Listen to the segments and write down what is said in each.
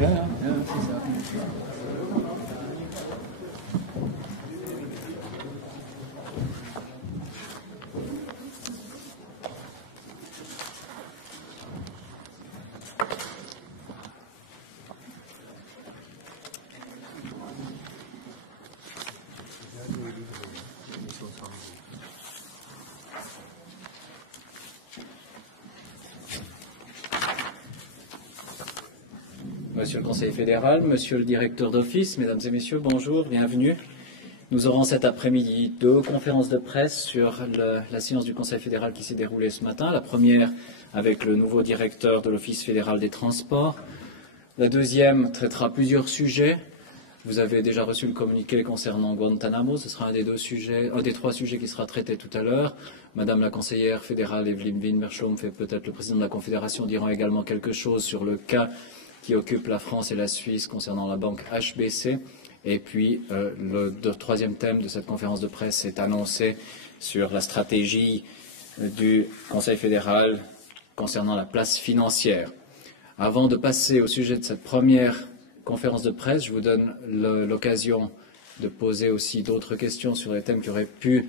Ja, c'est ça. Monsieur le Conseil fédéral, Monsieur le directeur d'office, Mesdames et Messieurs, bonjour, bienvenue. Nous aurons cet après-midi deux conférences de presse sur la séance du Conseil fédéral qui s'est déroulée ce matin. La première avec le nouveau directeur de l'Office fédéral des transports. La deuxième traitera plusieurs sujets. Vous avez déjà reçu le communiqué concernant Guantanamo. Ce sera un des trois sujets qui sera traité tout à l'heure. Madame la conseillère fédérale Evelyn Winberschum, fait peut-être le président de la Confédération, dira également quelque chose sur le cas qui occupe la France et la Suisse concernant la banque HBC. Et puis, le troisième thème de cette conférence de presse est annoncé sur la stratégie du Conseil fédéral concernant la place financière. Avant de passer au sujet de cette première conférence de presse, je vous donne l'occasion de poser aussi d'autres questions sur les thèmes qui auraient pu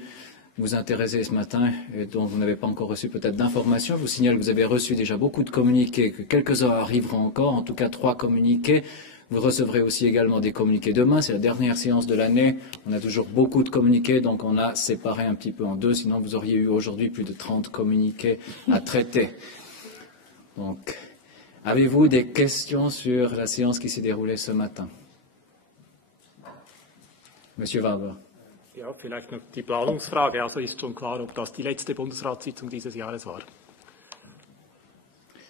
vous intéresser ce matin et dont vous n'avez pas encore reçu peut-être d'informations. Je vous signale que vous avez reçu déjà beaucoup de communiqués, que quelques-uns arriveront encore, en tout cas 3 communiqués. Vous recevrez aussi également des communiqués demain, c'est la dernière séance de l'année. On a toujours beaucoup de communiqués, donc on a séparé un petit peu en deux, sinon vous auriez eu aujourd'hui plus de 30 communiqués à traiter. Donc, avez-vous des questions sur la séance qui s'est déroulée ce matin? Monsieur Waber. Ja, vielleicht noch die Planungsfrage. Also ist schon klar, ob das die letzte Bundesratssitzung dieses Jahres war.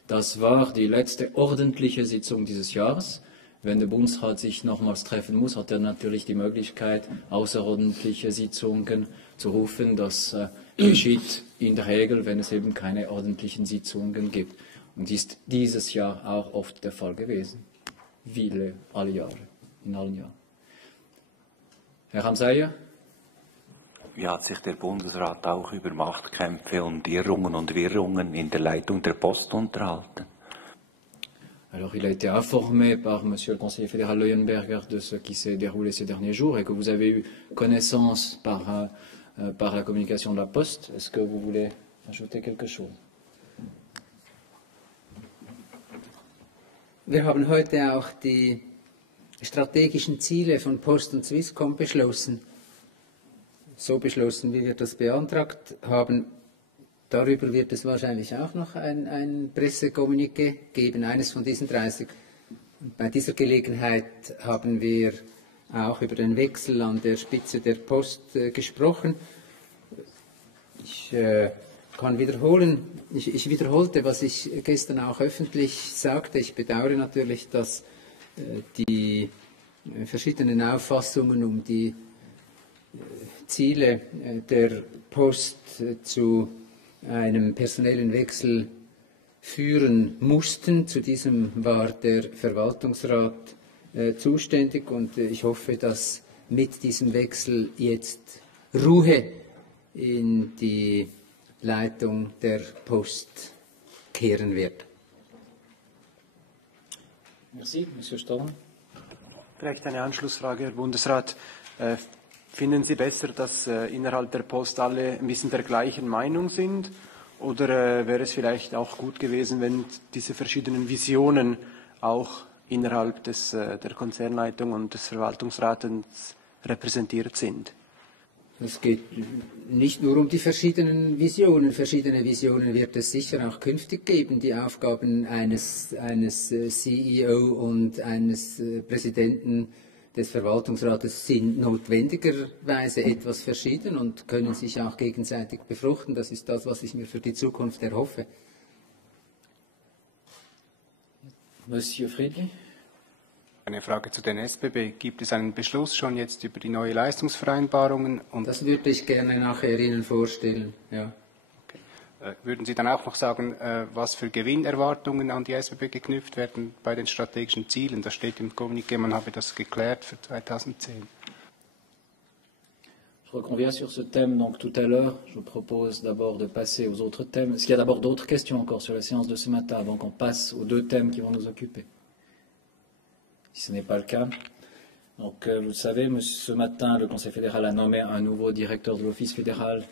Das war die letzte ordentliche Sitzung dieses Jahres. Wenn der Bundesrat sich nochmals treffen muss, hat er natürlich die Möglichkeit, außerordentliche Sitzungen zu rufen. Das geschieht in der Regel, wenn es eben keine ordentlichen Sitzungen gibt. Und ist dieses Jahr auch oft der Fall gewesen. In allen Jahren. Herr Ramsayer? Wie hat sich der Bundesrat auch über Machtkämpfe und Irrungen und Wirrungen in der Leitung der Post unterhalten? Alors, il a été informé par Monsieur le conseiller fédéral Leuenberger de ce qui s'est déroulé ces derniers jours et que vous avez eu connaissance par la communication de la Poste. Est-ce que vous voulez ajouter quelque chose? Wir haben heute auch die strategischen Ziele von Post und Swisscom beschlossen. So beschlossen, wie wir das beantragt haben. Darüber wird es wahrscheinlich auch noch ein Pressekommuniqué geben, eines von diesen 30. Und bei dieser Gelegenheit haben wir auch über den Wechsel an der Spitze der Post gesprochen. Ich kann wiederholen, ich wiederholte, was ich gestern auch öffentlich sagte. Ich bedauere natürlich, dass die verschiedenen Auffassungen um die Ziele der Post zu einem personellen Wechsel führen mussten. Zu diesem war der Verwaltungsrat zuständig und ich hoffe, dass mit diesem Wechsel jetzt Ruhe in die Leitung der Post kehren wird. Merci, Monsieur Storm. Vielleicht eine Anschlussfrage, Herr Bundesrat. Finden Sie besser, dass innerhalb der Post alle ein bisschen der gleichen Meinung sind? Oder wäre es vielleicht auch gut gewesen, wenn diese verschiedenen Visionen auch innerhalb der Konzernleitung und des Verwaltungsrates repräsentiert sind? Es geht nicht nur um die verschiedenen Visionen. Verschiedene Visionen wird es sicher auch künftig geben. Die Aufgaben eines CEO und eines Präsidenten des Verwaltungsrates sind notwendigerweise etwas verschieden und können sich auch gegenseitig befruchten. Das ist das, was ich mir für die Zukunft erhoffe. Monsieur Friedli? Eine Frage zu den SBB. Gibt es einen Beschluss schon jetzt über die neuen Leistungsvereinbarungen? Das würde ich gerne nachher Ihnen vorstellen. Ja. Okay. Würden Sie dann auch noch sagen, was für Gewinnerwartungen an die SBB geknüpft werden bei den strategischen Zielen? Da steht im Kommuniqué, man habe das geklärt für 2010. Je reviens sur ce thème donc tout à l'heure. Je vous propose d'abord de passer aux autres thèmes. Est-ce qu'il y a d'abord d'autres questions encore sur la séance de ce matin avant qu'on passe aux deux thèmes qui vont nous occuper? si ce n'est pas le cas. Donc, vous le savez, ce matin, le Conseil fédéral a nommé un nouveau directeur de l'Office fédéral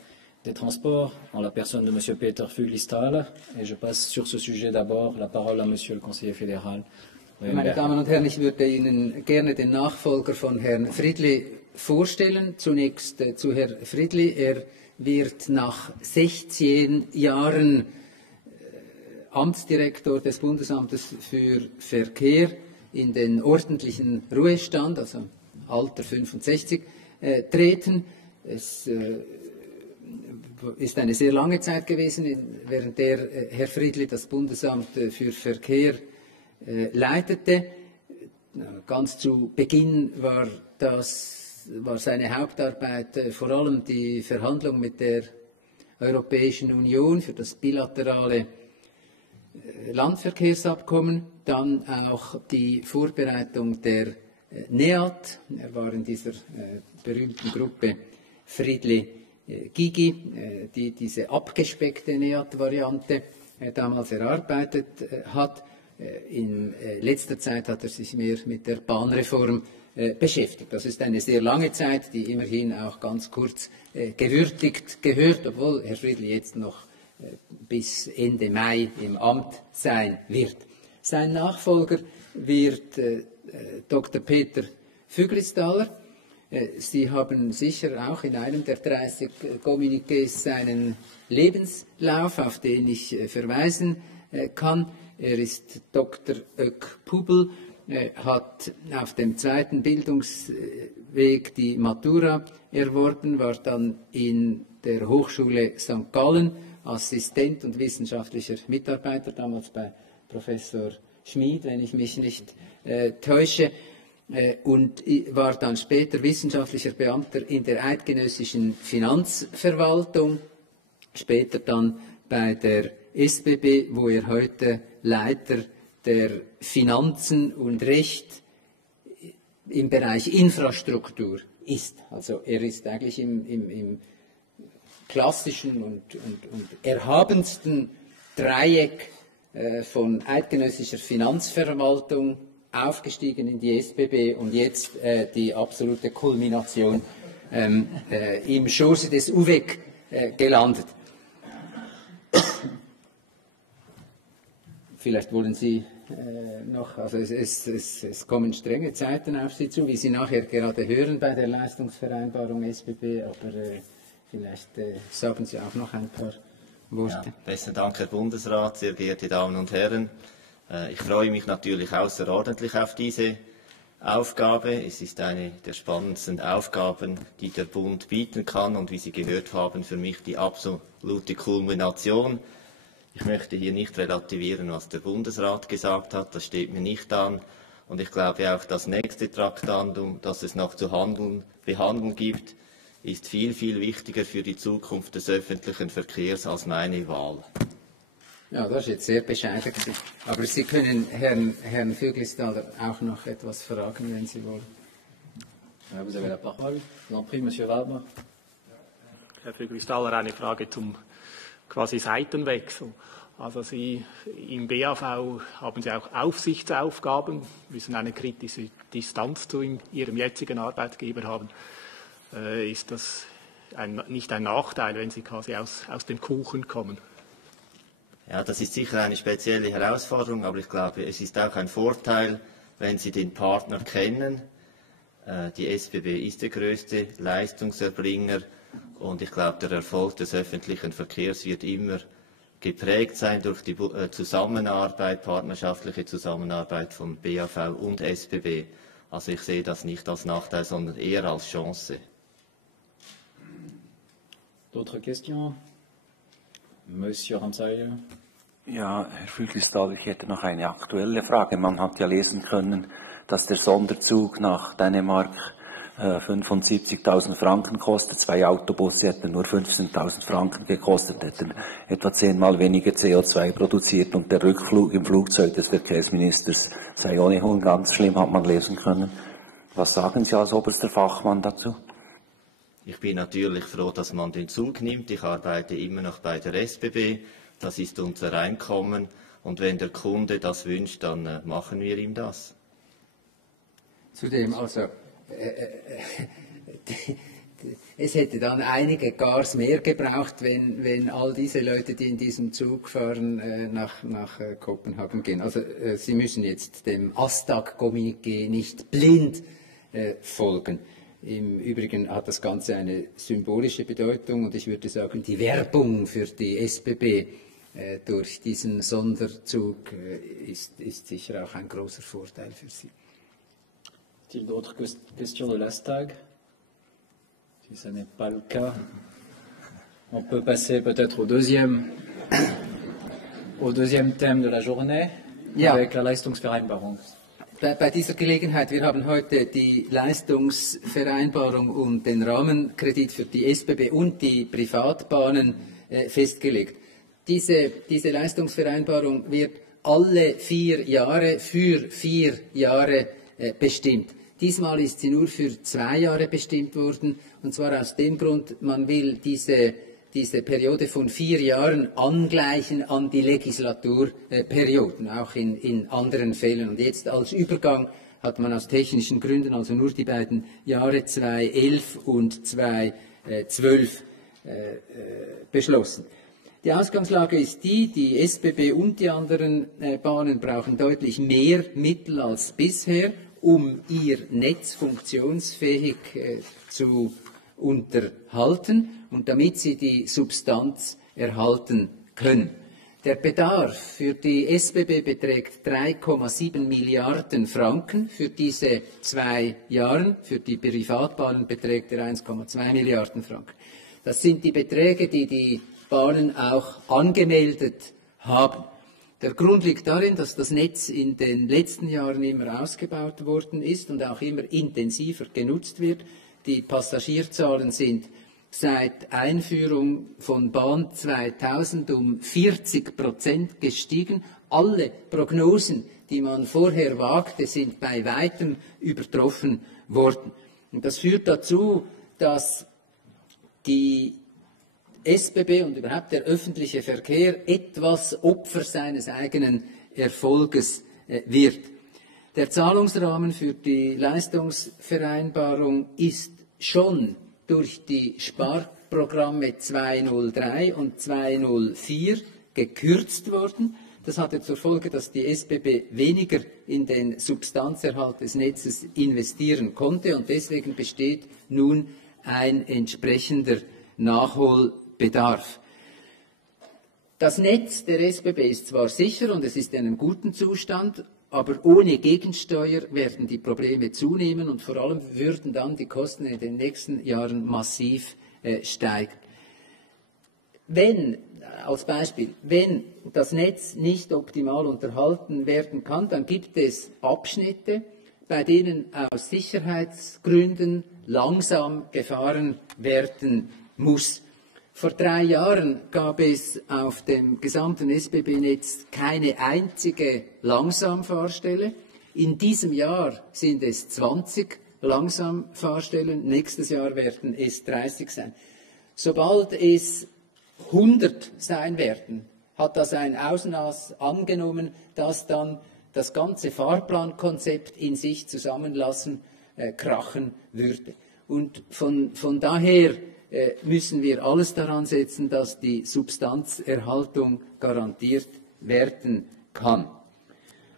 des transports, en la personne de M. Peter Füglistaller. Et je passe sur ce sujet d'abord la parole à M. le Conseiller fédéral. Meine Damen und Herren, ich würde Ihnen gerne den Nachfolger von Herrn Friedli vorstellen. Zunächst zu Herrn Friedli. Er wird nach 16 Jahren Amtsdirektor des Bundesamtes für Verkehr in den ordentlichen Ruhestand, also Alter 65, treten. Es ist eine sehr lange Zeit gewesen, während der Herr Friedli das Bundesamt für Verkehr leitete. Ganz zu Beginn war seine Hauptarbeit vor allem die Verhandlung mit der Europäischen Union für das bilaterale Landverkehrsabkommen, dann auch die Vorbereitung der NEAT. Er war in dieser berühmten Gruppe Friedli-Gygi, die diese abgespeckte NEAT-Variante damals erarbeitet hat. In letzter Zeit hat er sich mehr mit der Bahnreform beschäftigt. Das ist eine sehr lange Zeit, die immerhin auch ganz kurz gewürdigt gehört, obwohl Herr Friedli jetzt noch bis Ende Mai im Amt sein wird. Sein Nachfolger wird Dr. Peter Füglistaller. Sie haben sicher auch in einem der 30 Kommuniqués seinen Lebenslauf, auf den ich verweisen kann. Er ist Dr. Ök Pubel, hat auf dem zweiten Bildungsweg die Matura erworben, war dann in der Hochschule St. Gallen Assistent und wissenschaftlicher Mitarbeiter, damals bei Professor Schmid, wenn ich mich nicht täusche, und war dann später wissenschaftlicher Beamter in der eidgenössischen Finanzverwaltung, später dann bei der SBB, wo er heute Leiter der Finanzen und Recht im Bereich Infrastruktur ist. Also er ist eigentlich im klassischen und erhabensten Dreieck von eidgenössischer Finanzverwaltung aufgestiegen in die SBB und jetzt die absolute Kulmination im Schoße des UVEC gelandet. Vielleicht wollen Sie noch, also es kommen strenge Zeiten auf Sie zu, wie Sie nachher gerade hören bei der Leistungsvereinbarung SBB, aber vielleicht sagen Sie auch noch ein paar Worte. Ja, besten Dank, Herr Bundesrat, sehr geehrte Damen und Herren. Ich freue mich natürlich außerordentlich auf diese Aufgabe. Es ist eine der spannendsten Aufgaben, die der Bund bieten kann und wie Sie gehört haben, für mich die absolute Kulmination. Ich möchte hier nicht relativieren, was der Bundesrat gesagt hat, das steht mir nicht an. Und ich glaube auch, das nächste Traktandum, das es noch zu behandeln gibt, ist viel, viel wichtiger für die Zukunft des öffentlichen Verkehrs als meine Wahl. Ja, das ist jetzt sehr bescheiden. Aber Sie können Herrn Füglistaller auch noch etwas fragen, wenn Sie wollen. Vous avez la parole. Je vous en prie, Monsieur Waldner. Herr Füglistaller, eine Frage zum quasi Seitenwechsel. Also Sie im BAV haben Sie auch Aufsichtsaufgaben, müssen eine kritische Distanz zu Ihrem jetzigen Arbeitgeber haben. Ist das nicht ein Nachteil, wenn Sie quasi aus dem Kuchen kommen? Ja, das ist sicher eine spezielle Herausforderung, aber ich glaube, es ist auch ein Vorteil, wenn Sie den Partner kennen. Die SBB ist der größte Leistungserbringer und ich glaube, der Erfolg des öffentlichen Verkehrs wird immer geprägt sein durch die Zusammenarbeit, partnerschaftliche Zusammenarbeit von BAV und SBB. Also ich sehe das nicht als Nachteil, sondern eher als Chance. D'autres questions? Monsieur Ramsayer. Ja, Herr Füglistaller, ich hätte noch eine aktuelle Frage. Man hat ja lesen können, dass der Sonderzug nach Dänemark 75.000 Franken kostet. 2 Autobusse hätten nur 15.000 Franken gekostet, hätten etwa 10-mal weniger CO2 produziert und der Rückflug im Flugzeug des Verkehrsministers sei ohnehin ganz schlimm, hat man lesen können. Was sagen Sie als oberster Fachmann dazu? Ich bin natürlich froh, dass man den Zug nimmt. Ich arbeite immer noch bei der SBB. Das ist unser Einkommen. Und wenn der Kunde das wünscht, dann machen wir ihm das. Zudem, also, es hätte dann einige Gars mehr gebraucht, wenn all diese Leute, die in diesem Zug fahren, nach Kopenhagen gehen. Also Sie müssen jetzt dem ASTAG-Kommuniqué nicht blind folgen. Im Übrigen hat das Ganze eine symbolische Bedeutung und ich würde sagen, die Werbung für die SBB durch diesen Sonderzug ist sicher auch ein großer Vorteil für Sie. Est-il d'autres questions de l'ASTAG? Si ce n'est pas le cas, on peut passer peut-être au deuxième thème de la journée, Ja. avec la Leistungsvereinbarung. Bei dieser Gelegenheit, wir haben heute die Leistungsvereinbarung und den Rahmenkredit für die SBB und die Privatbahnen festgelegt. Diese Leistungsvereinbarung wird alle 4 Jahre für 4 Jahre bestimmt. Diesmal ist sie nur für 2 Jahre bestimmt worden, und zwar aus dem Grund, man will diese Periode von 4 Jahren angleichen an die Legislaturperioden, auch in anderen Fällen. Und jetzt als Übergang hat man aus technischen Gründen also nur die beiden Jahre 2011 und 2012 beschlossen. Die Ausgangslage ist die SBB und die anderen Bahnen brauchen deutlich mehr Mittel als bisher, um ihr Netz funktionsfähig zu unterhalten und damit sie die Substanz erhalten können. Der Bedarf für die SBB beträgt 3,7 Milliarden Franken für diese 2 Jahre, für die Privatbahnen beträgt er 1,2 Milliarden Franken. Das sind die Beträge, die die Bahnen auch angemeldet haben. Der Grund liegt darin, dass das Netz in den letzten Jahren immer ausgebaut worden ist und auch immer intensiver genutzt wird. Die Passagierzahlen sind seit Einführung von Bahn 2000 um 40% gestiegen. Alle Prognosen, die man vorher wagte, sind bei weitem übertroffen worden. Und das führt dazu, dass die SBB und überhaupt der öffentliche Verkehr etwas Opfer seines eigenen Erfolges wird. Der Zahlungsrahmen für die Leistungsvereinbarung ist schon durch die Sparprogramme 203 und 204 gekürzt worden. Das hatte zur Folge, dass die SBB weniger in den Substanzerhalt des Netzes investieren konnte und deswegen besteht nun ein entsprechender Nachholbedarf. Das Netz der SBB ist zwar sicher und es ist in einem guten Zustand, aber ohne Gegensteuer werden die Probleme zunehmen und vor allem würden dann die Kosten in den nächsten Jahren massiv steigen. Als Beispiel, wenn das Netz nicht optimal unterhalten werden kann, dann gibt es Abschnitte, bei denen aus Sicherheitsgründen langsam gefahren werden muss. Vor 3 Jahren gab es auf dem gesamten SBB-Netz keine einzige Langsamfahrstelle. In diesem Jahr sind es 20 Langsamfahrstellen, nächstes Jahr werden es 30 sein. Sobald es 100 sein werden, hat das ein Ausmaß angenommen, das dann das ganze Fahrplankonzept in sich zusammenlassen, krachen würde. Und von daher müssen wir alles daran setzen, dass die Substanzerhaltung garantiert werden kann.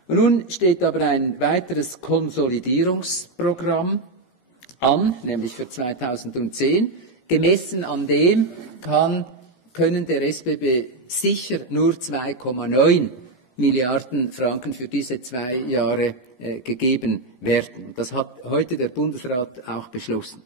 Nun steht aber ein weiteres Konsolidierungsprogramm an, nämlich für 2010. Gemessen an dem können der SBB sicher nur 2,9 Milliarden Franken für diese 2 Jahre gegeben werden. Das hat heute der Bundesrat auch beschlossen.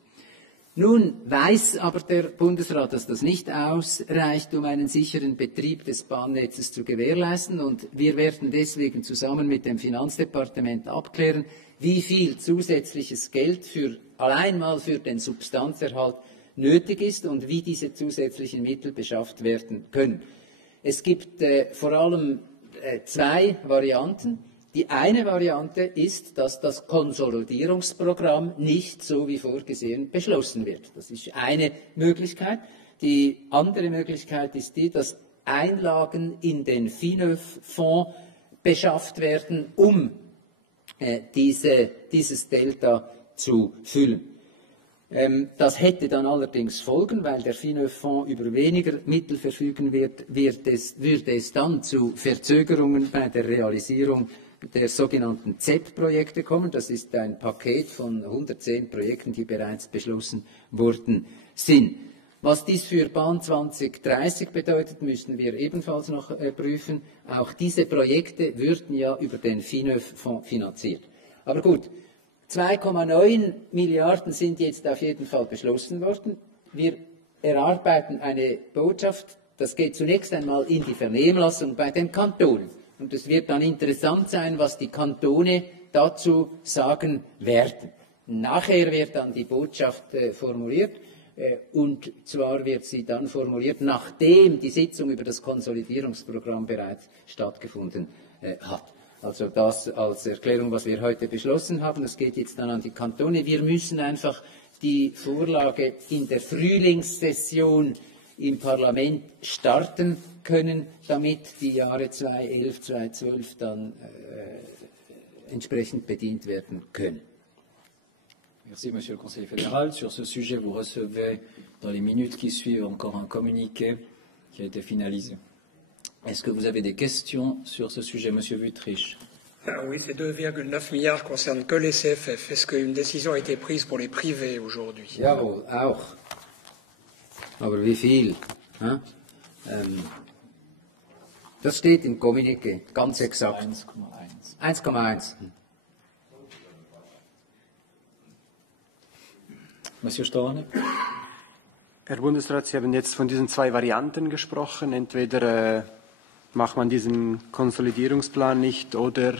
Nun weiß aber der Bundesrat, dass das nicht ausreicht, um einen sicheren Betrieb des Bahnnetzes zu gewährleisten. Und wir werden deswegen zusammen mit dem Finanzdepartement abklären, wie viel zusätzliches Geld allein mal für den Substanzerhalt nötig ist und wie diese zusätzlichen Mittel beschafft werden können. Es gibt vor allem 2 Varianten. Die eine Variante ist, dass das Konsolidierungsprogramm nicht so wie vorgesehen beschlossen wird. Das ist eine Möglichkeit. Die andere Möglichkeit ist die, dass Einlagen in den FINÖV-Fonds beschafft werden, um dieses Delta zu füllen. Das hätte dann allerdings Folgen, weil der FINÖV-Fonds über weniger Mittel verfügen wird, würde es dann zu Verzögerungen bei der Realisierung der sogenannten Z-Projekte kommen. Das ist ein Paket von 110 Projekten, die bereits beschlossen worden sind. Was dies für Bahn 2030 bedeutet, müssen wir ebenfalls noch prüfen. Auch diese Projekte würden ja über den FINÖV-Fonds finanziert. Aber gut, 2,9 Milliarden sind jetzt auf jeden Fall beschlossen worden. Wir erarbeiten eine Botschaft, das geht zunächst einmal in die Vernehmlassung bei den Kantonen. Und es wird dann interessant sein, was die Kantone dazu sagen werden. Nachher wird dann die Botschaft formuliert. Und zwar wird sie dann formuliert, nachdem die Sitzung über das Konsolidierungsprogramm bereits stattgefunden hat. Also das als Erklärung, was wir heute beschlossen haben. Das geht jetzt dann an die Kantone. Wir müssen einfach die Vorlage in der Frühlingssession im Parlament starten können, damit die Jahre 2011, 2012 dann entsprechend bedient werden können. Merci, Monsieur le Conseiller fédéral. Sur ce sujet, vous recevez dans les minutes qui suivent encore un communiqué qui a été finalisé. Est-ce que vous avez des questions sur ce sujet, Monsieur Wüthrich? Oui, ces 2,9 milliards concernent que les CFF. Est-ce qu'une décision a été prise pour les privés aujourd'hui? Jawohl, auch. Aber wie viel? Das steht im Kommuniqué, ganz exakt. 1,1. Monsieur Storne? Herr Bundesrat, Sie haben jetzt von diesen zwei Varianten gesprochen. Entweder macht man diesen Konsolidierungsplan nicht oder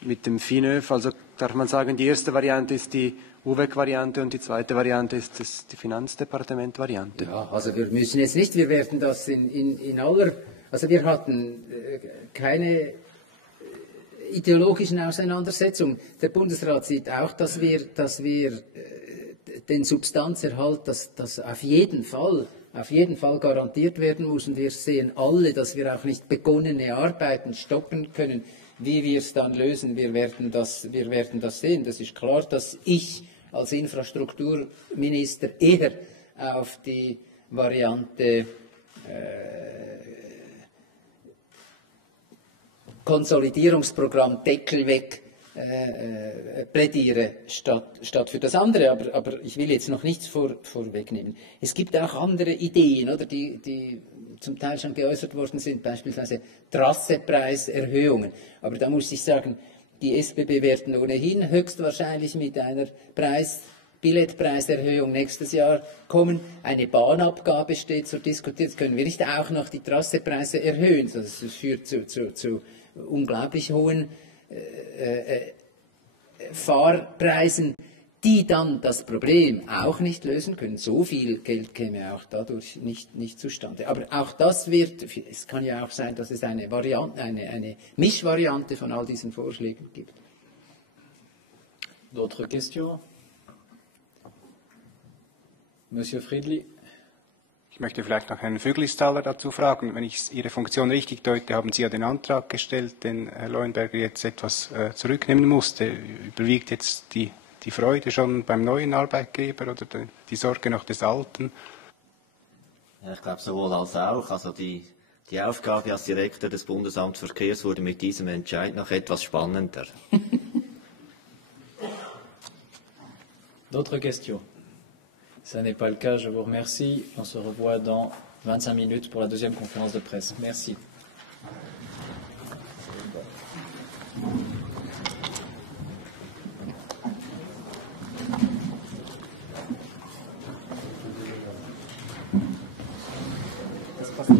mit dem FINÖV. Also darf man sagen, die erste Variante ist die UVEC-Variante und die zweite Variante ist die Finanzdepartement-Variante. Ja, also wir müssen jetzt nicht, wir werden das in aller, also wir hatten keine ideologischen Auseinandersetzungen. Der Bundesrat sieht auch, dass wir den Substanzerhalt, das auf jeden Fall garantiert werden muss. Und wir sehen alle, dass wir auch nicht begonnene Arbeiten stoppen können. Wie wir es dann lösen, wir werden das sehen. Das ist klar, dass ich als Infrastrukturminister eher auf die Variante Konsolidierungsprogramm Deckel weg plädiere statt für das andere, aber ich will jetzt noch nichts vorwegnehmen. Es gibt auch andere Ideen, oder, die zum Teil schon geäußert worden sind, beispielsweise Trassepreiserhöhungen. Aber da muss ich sagen, die SBB werden ohnehin höchstwahrscheinlich mit einer Billetpreiserhöhung nächstes Jahr kommen. Eine Bahnabgabe steht zur Diskussion. Jetzt können wir nicht auch noch die Trassepreise erhöhen. Das führt zu unglaublich hohen Fahrpreisen, die dann das Problem auch nicht lösen können. So viel Geld käme auch dadurch nicht zustande. Aber auch das es kann ja auch sein, dass es eine Mischvariante von all diesen Vorschlägen gibt. D'autres questions? Monsieur Friedli? Ich möchte vielleicht noch Herrn Füglistaller dazu fragen. Wenn ich Ihre Funktion richtig deute, haben Sie ja den Antrag gestellt, den Herr Leuenberger jetzt etwas zurücknehmen musste. Überwiegt jetzt die Freude schon beim neuen Arbeitgeber oder die Sorge nach des alten? Ja, ich glaube sowohl als auch. Also die Aufgabe als Direktor des Bundesamts Verkehrs wurde mit diesem Entscheid noch etwas spannender. D'autres questions? Ça n'est pas le cas, je vous remercie. On se revoit dans 25 minutes pour la deuxième conférence de presse. Merci. Das passt.